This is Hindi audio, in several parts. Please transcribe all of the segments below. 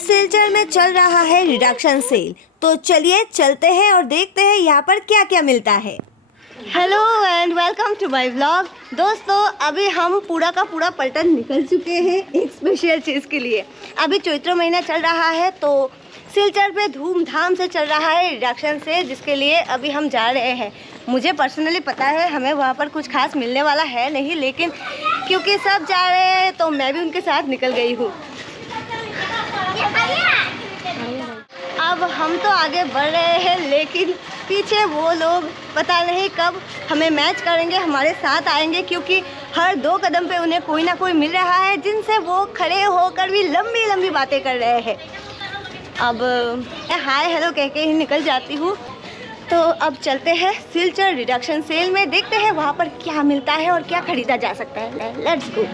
सिलचर में चल रहा है रिडक्शन सेल, तो चलिए चलते हैं और देखते हैं यहाँ पर क्या क्या मिलता है। Hello and welcome to my vlog. दोस्तों, अभी हम पूरा का पूरा पलटन निकल चुके हैं एक स्पेशल चीज़ के लिए। अभी चैत्र महीना चल रहा है तो सिलचर पे धूमधाम से चल रहा है रिडक्शन सेल, जिसके लिए अभी हम जा रहे हैं। मुझे पर्सनली पता है हमें वहाँ पर कुछ खास मिलने वाला है नहीं, लेकिन क्योंकि सब जा रहे हैं तो मैं भी उनके साथ निकल गई हूँ। अब हम तो आगे बढ़ रहे हैं, लेकिन पीछे वो लोग पता नहीं कब हमें मैच करेंगे, हमारे साथ आएंगे, क्योंकि हर 2 कदम पे उन्हें कोई ना कोई मिल रहा है जिनसे वो खड़े होकर भी लंबी लंबी बातें कर रहे हैं। अब मैं हाय हेलो कह के ही निकल जाती हूँ। तो अब चलते हैं सिलचर रिडक्शन सेल में, देखते हैं वहाँ पर क्या मिलता है और क्या खरीदा जा सकता है। Let's go.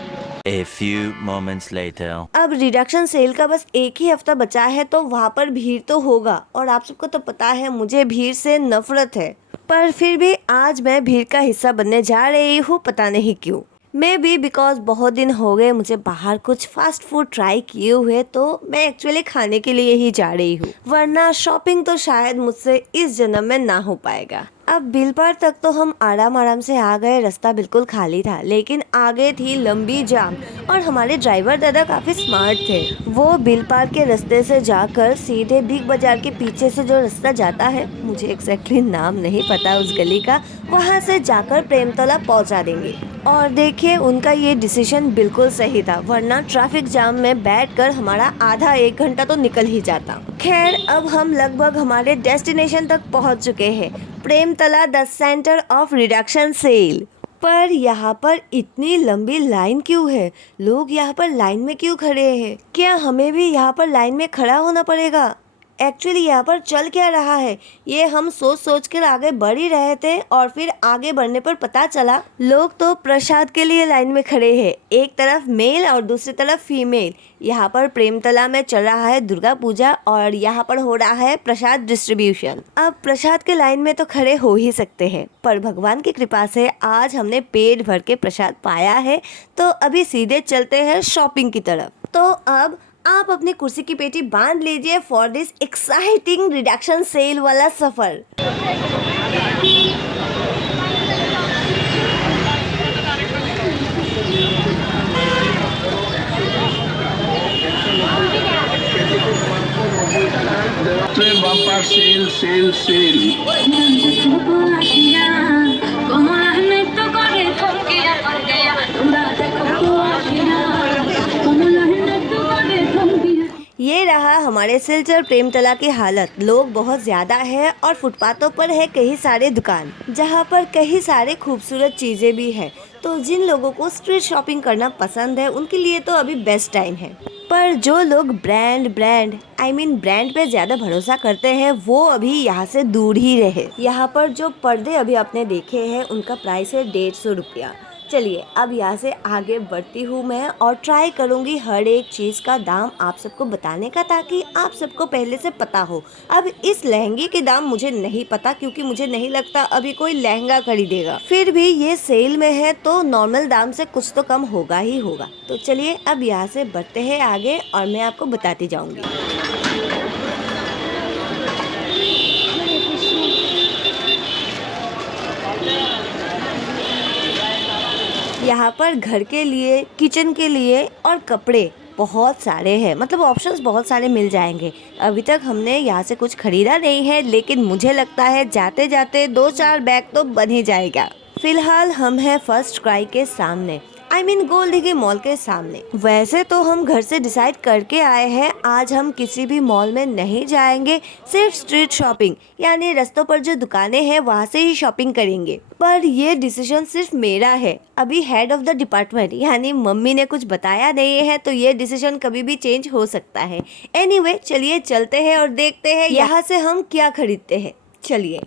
A few moments later. अब रिडक्शन सेल का बस एक ही हफ्ता बचा है, तो वहाँ पर भीड़ तो होगा, और आप सबको तो पता है मुझे भीड़ से नफरत है, पर फिर भी आज मैं भीड़ का हिस्सा बनने जा रही हूँ, पता नहीं क्यों। मे बी बिकॉज बहुत दिन हो गए मुझे बाहर कुछ फास्ट फूड ट्राई किए हुए, तो मैं एक्चुअली खाने के लिए ही जा रही हूँ, वरना शॉपिंग तो शायद मुझसे इस जन्म में ना हो पाएगा। अब बिलपार तक तो हम आराम से आ गए, रास्ता बिल्कुल खाली था, लेकिन आगे थी लंबी जाम, और हमारे ड्राइवर दादा काफी स्मार्ट थे। वो बिलपार के रास्ते से जाकर सीधे बिग बाजार के पीछे से जो रास्ता जाता है, मुझे एग्जैक्टली नाम नहीं पता उस गली का, वहाँ से जाकर प्रेमतला पहुँचा देंगे। और देखिए उनका ये डिसीजन बिल्कुल सही था, वरना ट्रैफिक जाम में बैठकर हमारा आधा 1 घंटा तो निकल ही जाता। खैर, अब हम लगभग हमारे डेस्टिनेशन तक पहुंच चुके हैं, Premtala the centre of reduction sale. पर यहाँ पर इतनी लंबी लाइन क्यों है? लोग यहाँ पर लाइन में क्यों खड़े हैं? क्या हमें भी यहाँ पर लाइन में खड़ा होना पड़ेगा? एक्चुअली यहाँ पर चल क्या रहा है, ये हम सोच कर आगे बढ़ ही रहे थे, और फिर आगे बढ़ने पर पता चला लोग तो प्रसाद के लिए लाइन में खड़े हैं, एक तरफ मेल और दूसरी तरफ फीमेल। यहाँ पर प्रेमतला में चल रहा है दुर्गा पूजा, और यहाँ पर हो रहा है प्रसाद डिस्ट्रीब्यूशन। अब प्रसाद के लाइन में तो खड़े हो ही सकते हैं, पर भगवान की कृपा से आज हमने पेट भर के प्रसाद पाया है, तो अभी सीधे चलते हैं शॉपिंग की तरफ। तो अब आप अपनी कुर्सी की पेटी बांध लीजिए for this exciting reduction sale वाला सफर। Bumper sale sale sale. ये रहा हमारे सिलचर प्रेमतला की हालत। लोग बहुत ज़्यादा है और फुटपाथों पर है कई सारे दुकान, जहाँ पर कई सारे खूबसूरत चीज़ें भी है। तो जिन लोगों को स्ट्रीट शॉपिंग करना पसंद है उनके लिए तो अभी बेस्ट टाइम है। पर जो लोग ब्रांड पे ज़्यादा भरोसा करते हैं, वो अभी यहाँ से दूर ही रहे। यहाँ पर जो पर्दे अभी आपने देखे हैं उनका प्राइस है 150 रुपया। चलिए अब यहाँ से आगे बढ़ती हूँ मैं, और ट्राई करूँगी हर एक चीज़ का दाम आप सबको बताने का, ताकि आप सबको पहले से पता हो। अब इस लहंगे के दाम मुझे नहीं पता, क्योंकि मुझे नहीं लगता अभी कोई लहंगा खरीदेगा। फिर भी ये सेल में है तो नॉर्मल दाम से कुछ तो कम होगा ही होगा। तो चलिए अब यहाँ से बढ़ते हैं आगे, और मैं आपको बताती जाऊँगी। यहाँ पर घर के लिए, किचन के लिए और कपड़े बहुत सारे हैं, मतलब ऑप्शंस बहुत सारे मिल जाएंगे। अभी तक हमने यहाँ से कुछ खरीदा नहीं है, लेकिन मुझे लगता है जाते जाते 2-4 बैग तो बन ही जाएगा। फिलहाल हम हैं फर्स्ट क्राई के सामने, गोल्ड डिगी मॉल के सामने। वैसे तो हम घर से डिसाइड करके आए हैं आज हम किसी भी मॉल में नहीं जाएंगे, सिर्फ स्ट्रीट शॉपिंग यानी रास्तों पर जो दुकानें हैं वहाँ से ही शॉपिंग करेंगे। पर ये डिसीजन सिर्फ मेरा है, अभी हेड ऑफ द डिपार्टमेंट यानी मम्मी ने कुछ बताया नहीं है, तो ये डिसीजन कभी भी चेंज हो सकता है। एनीवे, चलिए चलते हैं और देखते हैं यहाँ से हम क्या खरीदते हैं। चलिए।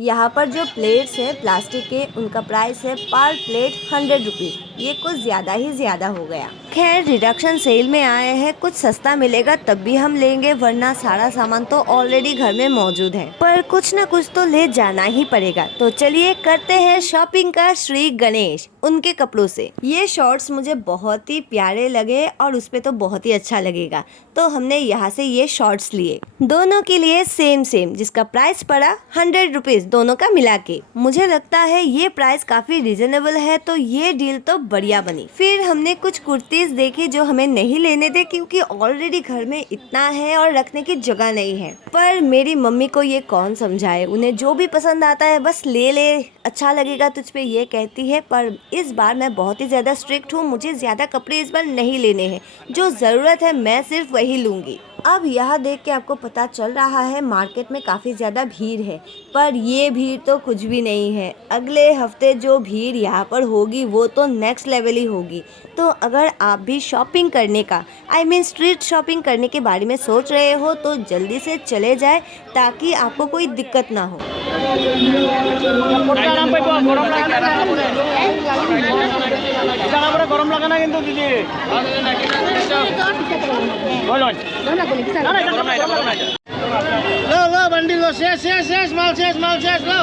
यहाँ पर जो प्लेट्स है प्लास्टिक के, उनका प्राइस है पर प्लेट 100 रुपीज़। ये कुछ ज्यादा ही ज्यादा हो गया। खैर रिडक्शन सेल में आए हैं, कुछ सस्ता मिलेगा तब भी हम लेंगे, वरना सारा सामान तो ऑलरेडी घर में मौजूद है। पर कुछ न कुछ तो ले जाना ही पड़ेगा। तो चलिए करते हैं शॉपिंग का श्री गणेश उनके कपड़ों से। ये शॉर्ट्स मुझे बहुत ही प्यारे लगे और उस पे तो बहुत ही अच्छा लगेगा, तो हमने यहाँ से ये शॉर्ट्स लिए। दोनों के लिए सेम जिसका प्राइस पड़ा 100 रुपीज दोनों का मिला के। मुझे लगता है ये प्राइस काफी रिजनेबल है, तो ये डील तो बढ़िया बनी। फिर हमने कुछ कुर्तीज देखी जो हमें नहीं लेने थे, क्योंकि ऑलरेडी घर में इतना है और रखने की जगह नहीं है। पर मेरी मम्मी को ये कौन समझाए, उन्हें जो भी पसंद आता है बस ले ले, अच्छा लगेगा तुझ पे, ये कहती है। पर इस बार मैं बहुत ही ज्यादा स्ट्रिक्ट हूँ, मुझे ज्यादा कपड़े इस बार नहीं लेने हैं, जो जरूरत है मैं सिर्फ वही लूंगी। अब यहाँ देख के आपको पता चल रहा है मार्केट में काफ़ी ज़्यादा भीड़ है, पर ये भीड़ तो कुछ भी नहीं है। अगले हफ्ते जो भीड़ यहाँ पर होगी वो तो नेक्स्ट लेवल ही होगी। तो अगर आप भी शॉपिंग करने का स्ट्रीट शॉपिंग करने के बारे में सोच रहे हो तो जल्दी से चले जाए, ताकि आपको कोई दिक्कत ना हो। গরম লাগে না কিন্তু দিদি লো লো বান্ডিল লো শেষ শেষ শেষ মাল শেষ মাল শেষ লো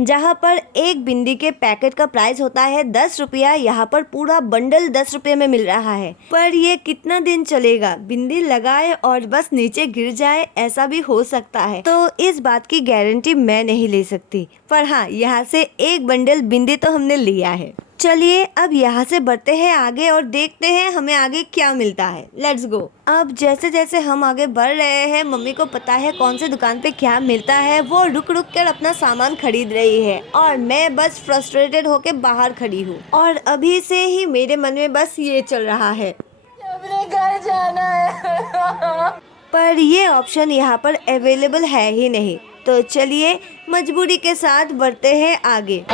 जहाँ पर एक बिंदी के पैकेट का प्राइस होता है 10 रुपया, यहाँ पर पूरा बंडल 10 रुपये में मिल रहा है। पर ये कितना दिन चलेगा, बिंदी लगाए और बस नीचे गिर जाए, ऐसा भी हो सकता है। तो इस बात की गारंटी मैं नहीं ले सकती, पर हाँ यहाँ से एक बंडल बिंदी तो हमने लिया है। चलिए अब यहाँ से बढ़ते हैं आगे और देखते हैं हमें आगे क्या मिलता है। Let's go. अब जैसे जैसे हम आगे बढ़ रहे हैं, मम्मी को पता है कौन से दुकान पे क्या मिलता है, वो रुक रुक कर अपना सामान खरीद रही है और मैं बस फ्रस्ट्रेटेड होके बाहर खड़ी हूँ। और अभी से ही मेरे मन में बस ये चल रहा है, अपने घर जाना है। पर ये ऑप्शन यहाँ पर अवेलेबल है ही नहीं। तो चलिए मजबूरी के साथ बढ़ते हैं आगे।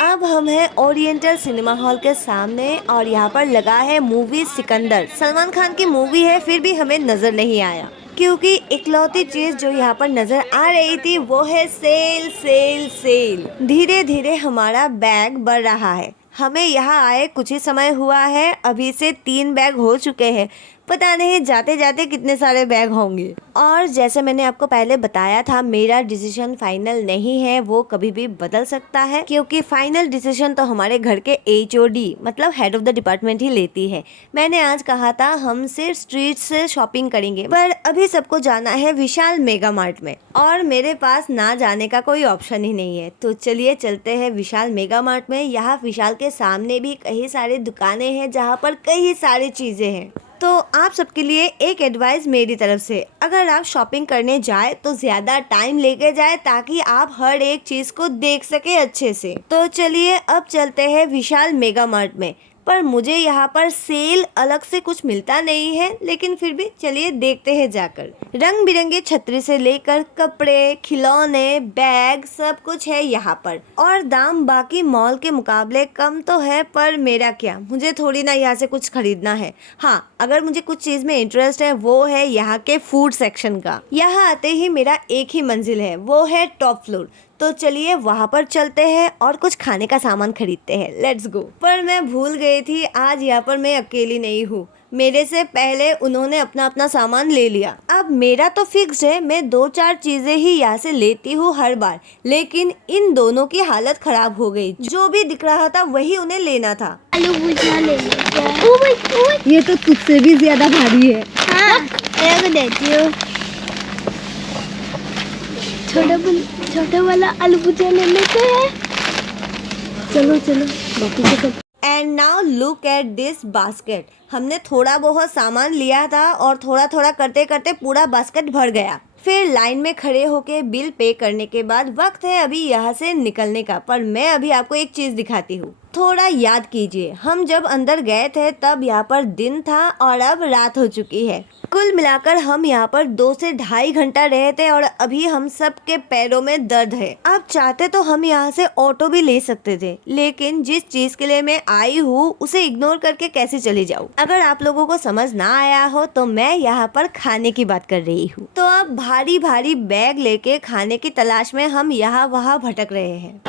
अब हम हैं ओरिएंटल सिनेमा हॉल के सामने और यहाँ पर लगा है मूवी सिकंदर। सलमान खान की मूवी है, फिर भी हमें नजर नहीं आया, क्योंकि इकलौती चीज जो यहाँ पर नजर आ रही थी वो है सेल सेल सेल। धीरे धीरे हमारा बैग बढ़ रहा है। हमें यहाँ आए कुछ ही समय हुआ है, अभी से 3 बैग हो चुके हैं। पता नहीं जाते जाते कितने सारे बैग होंगे। और जैसे मैंने आपको पहले बताया था, मेरा डिसीजन फाइनल नहीं है, वो कभी भी बदल सकता है, क्योंकि फाइनल डिसीजन तो हमारे घर के HOD मतलब हेड ऑफ द डिपार्टमेंट ही लेती है। मैंने आज कहा था हम सिर्फ स्ट्रीट से शॉपिंग करेंगे, पर अभी सबको जाना है विशाल मेगा मार्ट में और मेरे पास ना जाने का कोई ऑप्शन ही नहीं है। तो चलिए चलते हैं विशाल मेगा मार्ट में। यहाँ विशाल के सामने भी कई सारी दुकानें हैं जहाँ पर कई सारी चीजें हैं। तो आप सबके लिए एक एडवाइस मेरी तरफ से, अगर आप शॉपिंग करने जाए तो ज्यादा टाइम लेके जाए, ताकि आप हर एक चीज को देख सके अच्छे से। तो चलिए अब चलते हैं विशाल मेगा मार्ट में। पर मुझे यहाँ पर सेल अलग से कुछ मिलता नहीं है, लेकिन फिर भी चलिए देखते हैं जाकर। रंग बिरंगे छतरी से लेकर कपड़े, खिलौने, बैग सब कुछ है यहाँ पर, और दाम बाकी मॉल के मुकाबले कम तो है, पर मेरा क्या, मुझे थोड़ी ना यहाँ से कुछ खरीदना है। हाँ, अगर मुझे कुछ चीज में इंटरेस्ट है वो है यहाँ के फूड सेक्शन का। यहाँ आते ही मेरा एक ही मंजिल है, वो है टॉप फ्लोर। तो चलिए वहाँ पर चलते हैं और कुछ खाने का सामान खरीदते हैं। Let's go. पर मैं भूल गई थी आज यहाँ पर मैं अकेली नहीं हूँ, मेरे से पहले उन्होंने अपना अपना सामान ले लिया। अब मेरा तो फिक्स है, मैं 2-4 चीजें ही यहाँ से लेती हूँ हर बार, लेकिन इन दोनों की हालत खराब हो गई। जो भी दिख रहा था वही उन्हें लेना था। आलू भुजिया ले लो। ये तो तुझसे भी ज्यादा भारी है। हाँ, एक देती हूँ। छोटा वाला आलू भुजिया ले लेते हैं। चलो चलो बाकी तो सब। And now look at this basket. हमने थोड़ा बहुत सामान लिया था और थोड़ा थोड़ा करते करते पूरा बास्केट भर गया। फिर लाइन में खड़े होके बिल पे करने के बाद वक्त है अभी यहाँ से निकलने का। पर मैं अभी आपको एक चीज दिखाती हूँ। थोड़ा याद कीजिए, हम जब अंदर गए थे तब यहाँ पर दिन था और अब रात हो चुकी है। कुल मिलाकर हम यहाँ पर 2 से ढाई घंटा रहे थे और अभी हम सब के पैरों में दर्द है। अब चाहते तो हम यहाँ से ऑटो भी ले सकते थे, लेकिन जिस चीज के लिए मैं आई हूँ उसे इग्नोर करके कैसे चली जाऊँ। अगर आप लोगों को समझ ना आया हो तो मैं यहाँ पर खाने की बात कर रही हूँ। तो अब भारी भारी बैग लेके खाने की तलाश में हम यहाँ वहाँ भटक रहे हैं।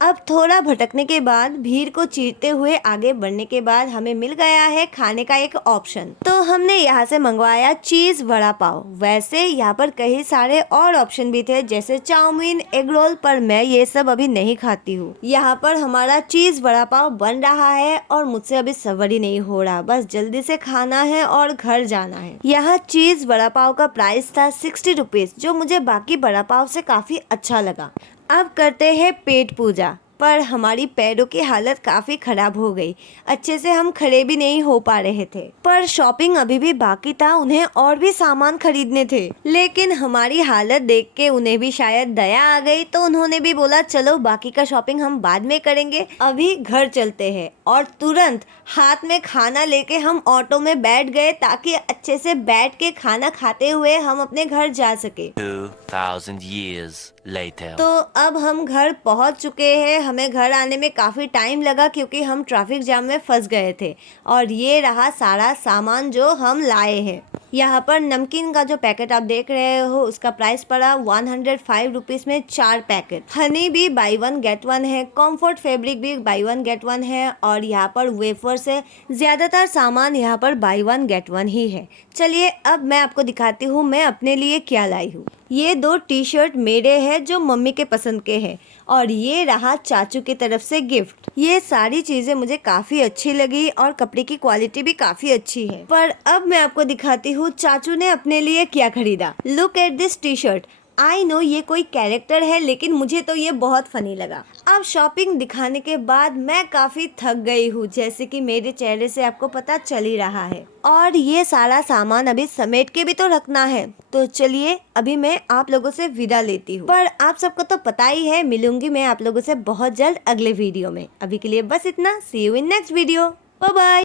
अब थोड़ा भटकने के बाद भीड़ को चीरते हुए आगे बढ़ने के बाद हमें मिल गया है खाने का एक ऑप्शन। तो हमने यहाँ से मंगवाया चीज वड़ा पाव। वैसे यहाँ पर कई सारे और ऑप्शन भी थे जैसे चाउमीन, एग रोल, पर मैं ये सब अभी नहीं खाती हूँ। यहाँ पर हमारा चीज वड़ा पाव बन रहा है और मुझसे अभी सब्र ही नहीं हो रहा, बस जल्दी से खाना है और घर जाना है। यहाँ चीज वड़ा पाव का प्राइस था 60 रुपीज, जो मुझे बाकी वड़ा पाव से काफी अच्छा लगा। अब करते हैं पेट पूजा, पर हमारी पैरों की हालत काफी खराब हो गई। अच्छे से हम खड़े भी नहीं हो पा रहे थे, पर शॉपिंग अभी भी बाकी था, उन्हें और भी सामान खरीदने थे। लेकिन हमारी हालत देख के उन्हें भी शायद दया आ गई, तो उन्होंने भी बोला चलो बाकी का शॉपिंग हम बाद में करेंगे, अभी घर चलते हैं। और तुरंत हाथ में खाना लेके हम ऑटो में बैठ गए ताकि अच्छे से बैठ के खाना खाते हुए हम अपने घर जा सके। 2000 years later. तो अब हम घर पहुंच चुके हैं। हमें घर आने में काफ़ी टाइम लगा क्योंकि हम ट्रैफिक जाम में फंस गए थे। और ये रहा सारा सामान जो हम लाए हैं। यहाँ पर नमकीन का जो पैकेट आप देख रहे हो उसका प्राइस पड़ा 105 रुपीज़ में 4 पैकेट। हनी भी बाई 1 गेट 1 है, कॉम्फर्ट फैब्रिक भी बाई 1 गेट 1 है और यहाँ पर वेफर्स है। ज़्यादातर सामान यहाँ पर बाई 1 गेट 1 ही है। चलिए अब मैं आपको दिखाती हूँ मैं अपने लिए क्या लाई हूँ। ये 2 टी शर्ट मेरे हैं जो मम्मी के पसंद के हैं और ये रहा चाचू की तरफ से गिफ्ट। ये सारी चीजें मुझे काफी अच्छी लगी और कपड़े की क्वालिटी भी काफी अच्छी है। पर अब मैं आपको दिखाती हूँ चाचू ने अपने लिए क्या खरीदा। Look at this T shirt. I know ये कोई कैरेक्टर है लेकिन मुझे तो ये बहुत फनी लगा। अब शॉपिंग दिखाने के बाद मैं काफ़ी थक गई हूँ, जैसे कि मेरे चेहरे से आपको पता चल ही रहा है। और ये सारा सामान अभी समेट के भी तो रखना है। तो चलिए अभी मैं आप लोगों से विदा लेती हूँ, पर आप सबको तो पता ही है मिलूंगी मैं आप लोगों से बहुत जल्द अगले वीडियो में। अभी के लिए बस इतना। See you in next video. Bye bye.